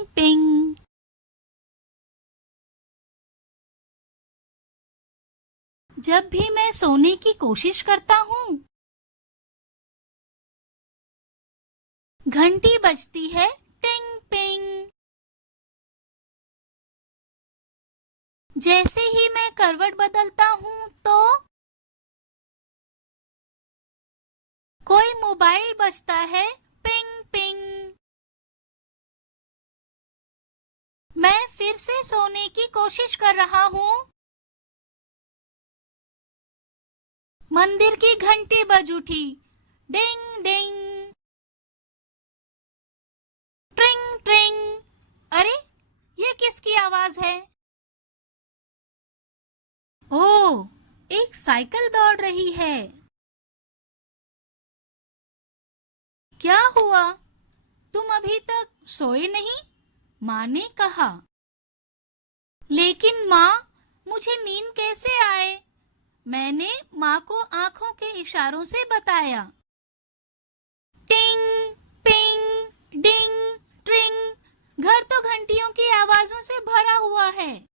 टिंग पिंग। जब भी मैं सोने की कोशिश करता हूँ, घंटी बजती है टिंग पिंग। जैसे ही मैं करवट बदलता हूँ तो कोई मोबाइल बजता है पिंग पिंग। मैं फिर से सोने की कोशिश कर रहा हूँ, मंदिर की घंटी बज उठी डिंग डिंग। ट्रिंग ट्रिंग। अरे, ये किसकी आवाज है? ओह, एक साइकिल दौड़ रही है। क्या हुआ? तुम अभी तक सोए नहीं? माँ ने कहा। लेकिन माँ, मुझे नींद कैसे आए? मैंने माँ को आंखों के इशारों से बताया। टिंग पिंग डिंग ट्रिंग। घर तो घंटियों की आवाजों से भरा हुआ है।